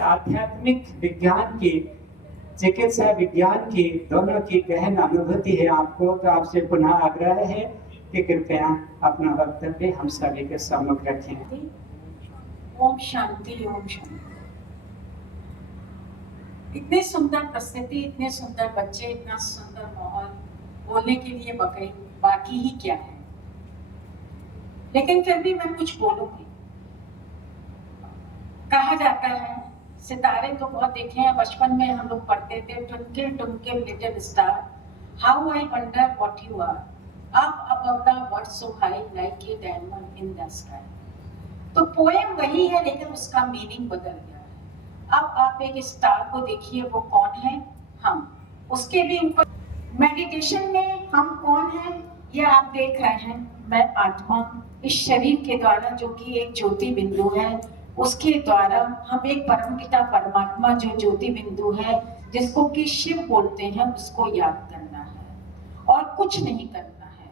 आध्यात्मिक विज्ञान की, चिकित्सा विज्ञान की दोनों की गहन अनुभूति है आपको, तो आपसे पुनः आग्रह है कि कृपया अपना वक्तव्य हम सभी के सम्मुख रखें। ओम शांति, ओम शांति। इतने सुंदर प्रस्तुति, इतने सुंदर बच्चे, इतना सुंदर माहौल, बोलने के लिए बाकी ही क्या है। लेकिन फिर भी मैं कुछ बोलूंगी। कहा जाता है सितारे तो बहुत देखे हैं, बचपन में हम लोग पढ़ते थे, twinkle twinkle little star, how I wonder what you are, up above the world so high like a diamond in the sky. तो पोएम वही है लेकिन उसका मीनिंग बदल गया है। अब आप एक स्टार को देखिए, वो कौन है? हम। उसके भी ऊपर मेडिटेशन में हम कौन हैं ये आप देख रहे हैं। मैं आत्मा, इस शरीर के द्वारा जो कि एक ज्योति बिंदु है, उसके द्वारा हम एक परमपिता परमात्मा जो ज्योति बिंदु है, जिसको कि शिव बोलते हैं, उसको याद करना है और कुछ नहीं करना है।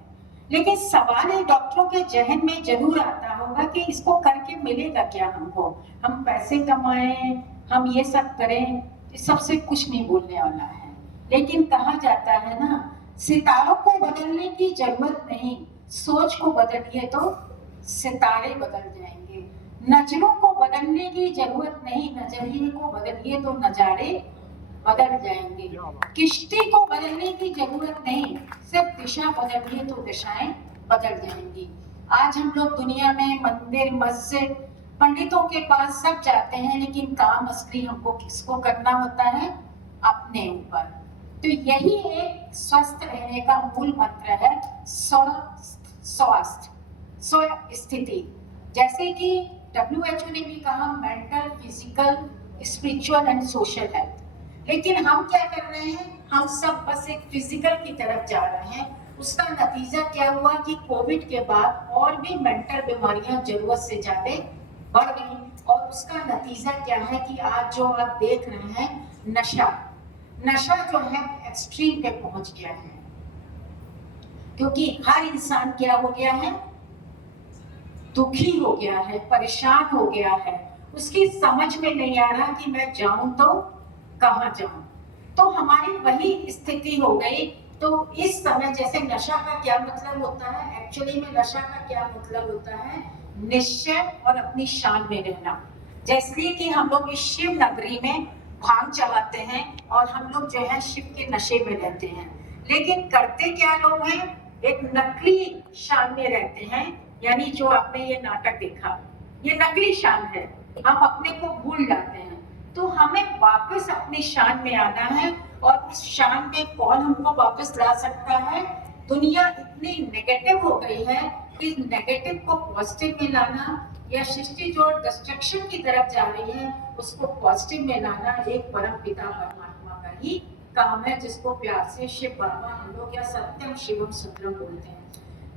लेकिन सवाल है डॉक्टरों के जहन में जरूर आता होगा कि इसको करके मिलेगा क्या हमको, हम पैसे कमाएं, हम ये सब करें, इस सबसे कुछ नहीं बोलने वाला है। लेकिन कहा जाता है ना, सितारों को बदलने की जरूरत नहीं, सोच को बदलिए तो सितारे बदल जाएंगे। नजरों को बदलने की जरूरत नहीं, नजरिए को बदलिए तो नजारे बदल जाएंगे। किश्ती को बदलने की जरूरत नहीं, सिर्फ दिशा बदलिए तो दिशाएं बदल जाएंगी। आज हम लोग दुनिया में मंदिर, मस्जिद, पंडितों के पास सब जाते हैं, लेकिन काम असली हमको किसको करना होता है? अपने ऊपर। तो यही एक स्वस्थ रहने का मूल मंत्र है, स्वास्थ्य, स्व स्थिति। जैसे कि WHO ने भी कहा mental, physical, spiritual and social health. लेकिन हम क्या कर रहे हैं? हम सब बस एक फिजिकल की तरफ जा रहे हैं। उसका नतीजा क्या हुआ कि कोविड के बाद और भी मेंटल बीमारियां जरूरत से ज्यादा बढ़ गई। और उसका नतीजा क्या है कि आज जो आप देख रहे हैं, नशा जो है एक्सट्रीम पे पहुंच गया है। क्योंकि हर इंसान क्या हो गया है? दुखी हो गया है, परेशान हो गया है। उसकी समझ में नहीं आ रहा कि मैं जाऊं तो कहां जाऊं। तो हमारी वही स्थिति हो गई। तो इस समय जैसे नशा का क्या मतलब होता है, एक्चुअली में नशा का क्या मतलब होता है? निश्चय और अपनी शान में रहना। जैसे कि हम लोग इस शिव नगरी में भांग चलाते हैं और हम लोग जो है शिव के नशे में रहते हैं, लेकिन करते क्या लोग हैं? एक नकली शान में रहते हैं। यानी जो आपने ये नाटक देखा, ये नकली शान है, हम अपने को भूल जाते हैं। तो हमें वापस अपनी शान में आना है। और उस शान में कौन हमको वापस ला सकता है? दुनिया इतनी नेगेटिव हो गई है कि नेगेटिव को पॉजिटिव में लाना, या सृष्टि जो डिस्ट्रक्शन की तरफ जा रही है उसको पॉजिटिव में लाना एक परम पिता परमात्मा का ही काम है, जिसको प्यार से शिव बाबा हम लोग या सत्यम शिवम सुंदरम बोलते हैं।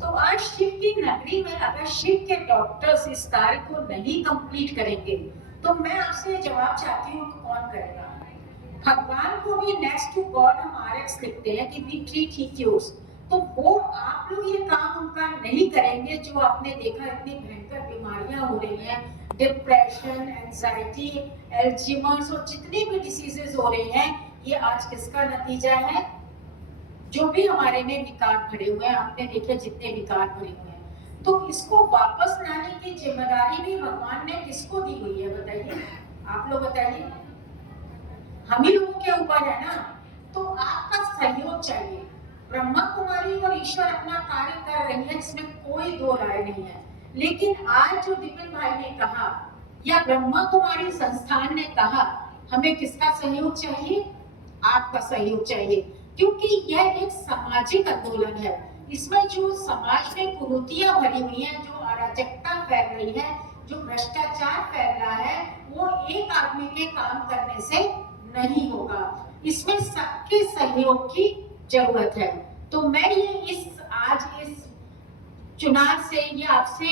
तो आज शिव की नगरी में अगर शिव के डॉक्टर्स इस कार्य को नहीं कंप्लीट करेंगे, तो मैं आपसे जवाब चाहती हूँ कि कौन करेगा? भगवान को भी नेक्स्ट टू गॉड हम RX लिखते हैं कि वी ट्रीट ही क्यूर्स। तो वो आप लोग ये काम उनका नहीं करेंगे। जो आपने देखा इतनी भयंकर बीमारियां हो रही हैं, डिप्रेशन, एंजाइटी, एल्जीमर्स और जितनी भी डिसीजेस हो रही हैं, ये आज किसका नतीजा है? जो भी हमारे में विकार भरे हुए हैं, आपने देखे जितने विकार भरे हुए हैं। तो इसको वापस लाने की जिम्मेदारी भी भगवान ने किसको दी हुई है? बताइए, आप लोग बताइए। हम ही लोगों के ऊपर है ना। तो आपका सहयोग चाहिए। ब्रह्मा कुमारी और ईश्वर अपना कार्य कर रही है, इसमें कोई दो राय नहीं है। लेकिन आज जो विपिन भाई ने कहा या ब्रह्मा कुमारी संस्थान ने कहा, हमें किसका सहयोग चाहिए? आपका सहयोग चाहिए। क्योंकि यह एक सामाजिक आंदोलन है। इसमें जो समाज में कुरीतियां भरी हुई हैं, जो अराजकता फैल रही है, जो भ्रष्टाचार फैल रहा है, वो एक आदमी के काम करने से नहीं होगा। इसमें सबके सहयोग की जरूरत है। तो मैं ये आज इस चुनाव से ये आपसे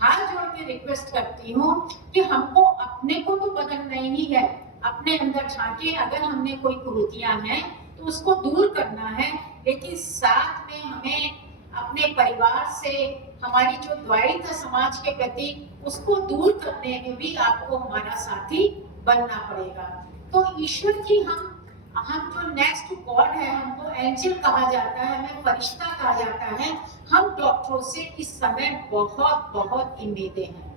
हाथ जोड़ के रिक्वेस्ट करती हूँ कि हमको अपने को तो बदलना ही है। अपने अंदर झांके, अगर हमने कोई कुरीतियां हैं तो उसको दूर करना है। लेकिन साथ में हमें अपने परिवार से हमारी जो द्वैत है समाज के प्रति, उसको दूर करने में भी आपको हमारा साथी बनना पड़ेगा। तो ईश्वर की हम जो नेक्स्ट गॉड है, हमको एंजल कहा जाता है, हमें फरिश्ता कहा जाता है। हम डॉक्टरों से इस समय बहुत बहुत उम्मीदें हैं।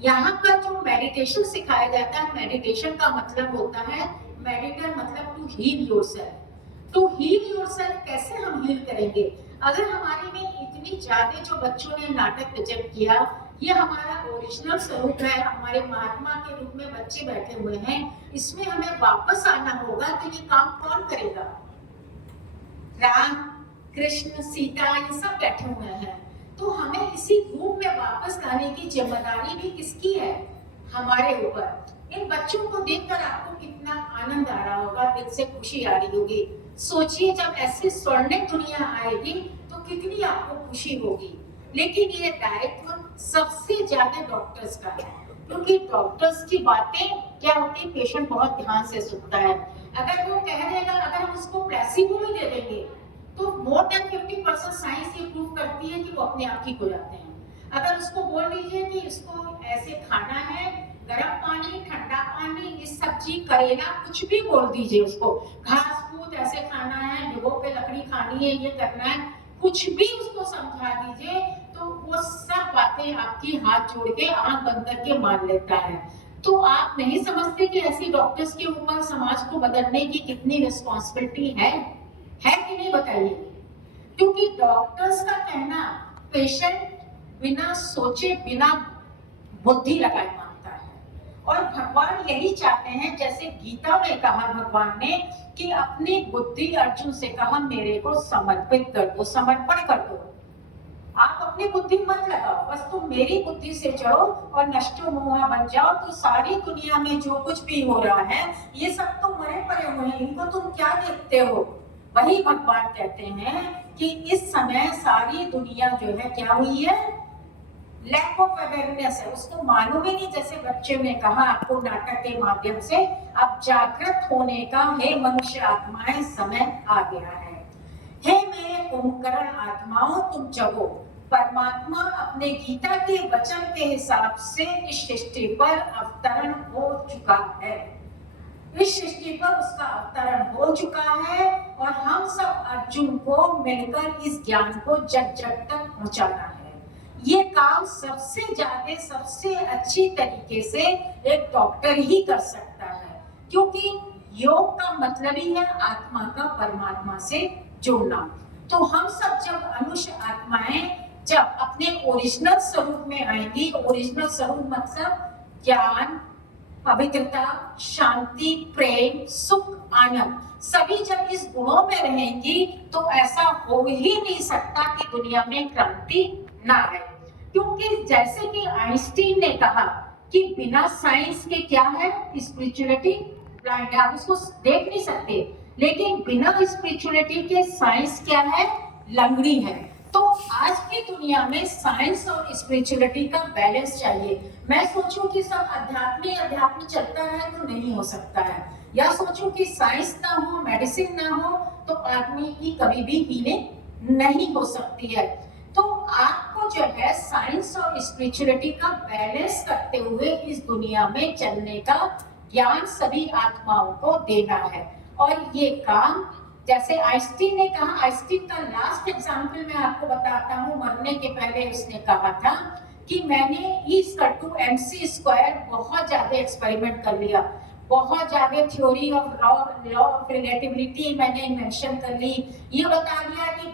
यहाँ पर जो मेडिटेशन सिखाया जाता है, मेडिटेशन का मतलब होता है, मेडिटेट मतलब to heal yourself. To heal yourself कैसे हम हील करेंगे? अगर हमारे में इतनी ज्यादा जो बच्चों ने नाटक प्रेजेंट किया, ये हमारा ओरिजिनल स्वरूप है, हमारे महात्मा के रूप में बच्चे बैठे हुए हैं, इसमें हमें वापस आना होगा। तो ये काम कौन करेगा? राम, कृष्ण, सीता, ये सब बैठे हुए हैं। तो हमें इसी रूप में वापस लाने की जिम्मेदारी भी किसकी है? हमारे ऊपर। इन बच्चों को देखकर आपको कितना आनंद आ रहा होगा, दिल से खुशी आ रही होगी। सोचिए जब ऐसी स्वर्णिम दुनिया आएगी तो कितनी आपको खुशी होगी। लेकिन ये दायित्व सबसे ज्यादा डॉक्टर्स का है, क्योंकि डॉक्टर्स की बातें क्या होती है, पेशेंट बहुत ध्यान से सुनता है। अगर वो कह देगा, अगर हम उसको प्लेसिबो भी दे देंगे तो मोर देन 50% साइंस ये प्रूव करती है कि वो अपने आप ठीक हो जाते हैं। अगर उसको बोल दीजिए कि इसको ऐसे खाना है, गर्म पानी, ठंडा पानी, ये सब्जी, करेला, कुछ भी बोल दीजिए उसको, घास फूस ऐसे खाना है, भिगो पे लकड़ी खानी है, ये करना है, कुछ भी उसको समझा दीजिए तो वो सब बातें आपकी हाथ जोड़ के आंख बंद करके मान लेता है। तो आप नहीं समझते कि ऐसी डॉक्टर्स के ऊपर समाज को बदलने की कितनी रिस्पॉन्सिबिलिटी है कि नहीं? बताइए। क्योंकि डॉक्टर्स का कहना पेशेंट बिना सोचे बिना बुद्धि लगाए मानता है, और भगवान यही चाहते हैं, जैसे गीता में कहा भगवान ने कि अपनी बुद्धि अर्जुन से कहा मेरे को समर्पित कर दो, समर्पण कर दो। आप अपनी बुद्धि मत लगाओ, बस तुम मेरी बुद्धि से चढ़ो और नष्टो मोहा बन जाओ। तो सारी दुनिया में जो कुछ भी हो रहा है ये सब तो मरे पड़े हुए हैं, इनको तुम क्या देखते हो? वही भगवान कहते हैं कि इस समय सारी दुनिया जो है क्या हुई है, लैक ऑफ अवेयरनेस है, उसको मालूम ही नहीं। जैसे बच्चे ने कहा आपको नाटक के माध्यम से, अब जागृत होने का हे मनुष्य आत्माएं समय आ गया है। हे मेरे कुंभकर्ण आत्माओं तुम जगो। परमात्मा अपने गीता के वचन के हिसाब से इस सृष्टि पर अवतरण हो चुका है। इस सृष्टि पर उसका अवतरण हो चुका है और हम सब अर्जुन को मिलकर इस ज्ञान को जग जग तक पहुंचाना है। ये काम सबसे ज्यादा सबसे अच्छी तरीके से एक डॉक्टर ही कर सकता है, क्योंकि योग का मतलब ही है आत्मा का परमात्मा से जुड़ना। तो हम सब जब मनुष्य आत्माएं जब अपने ओरिजिनल स्वरूप में आएंगी, ओरिजिनल स्वरूप मतलब ज्ञान, पवित्रता, शांति, प्रेम, सुख, आनंद, सभी जब इस गुणों में रहेंगी तो ऐसा हो ही नहीं सकता कि दुनिया में क्रांति ना आए। क्योंकि जैसे कि आइंस्टीन ने कहा कि बिना साइंस के क्या है, स्पिरिचुअलिटी ब्लाइंड है, आप उसको देख नहीं सकते, लेकिन बिना स्पिरिचुअलिटी के साइंस क्या है, लंगड़ी है। तो आज की दुनिया में साइंस और स्पिरिचुअलिटी का बैलेंस चाहिए। मैं सोचूं कि सब अध्यात्म चलता है तो नहीं हो सकता है, या सोचूं कि साइंस ना हो, मेडिसिन ना हो तो आदमी की कभी भी हीलिंग नहीं हो सकती है। तो आपको जो है साइंस और स्पिरिचुअलिटी का बैलेंस करते हुए इस दुनिया में चलने का ज्ञान सभी आत्माओं को देना है। और ये काम जैसे आइंस्टीन ने कहा, आइंस्टीन का लास्ट एग्जाम्पल मैं आपको बताता हूँ। मरने के पहले उसने कहा था कि मैंने E=mc² बहुत ज्यादा एक्सपेरिमेंट कर लिया, बहुत ज्यादा theory of law of relativity मैंने इन्वेंशन कर ली, ये बता दिया कि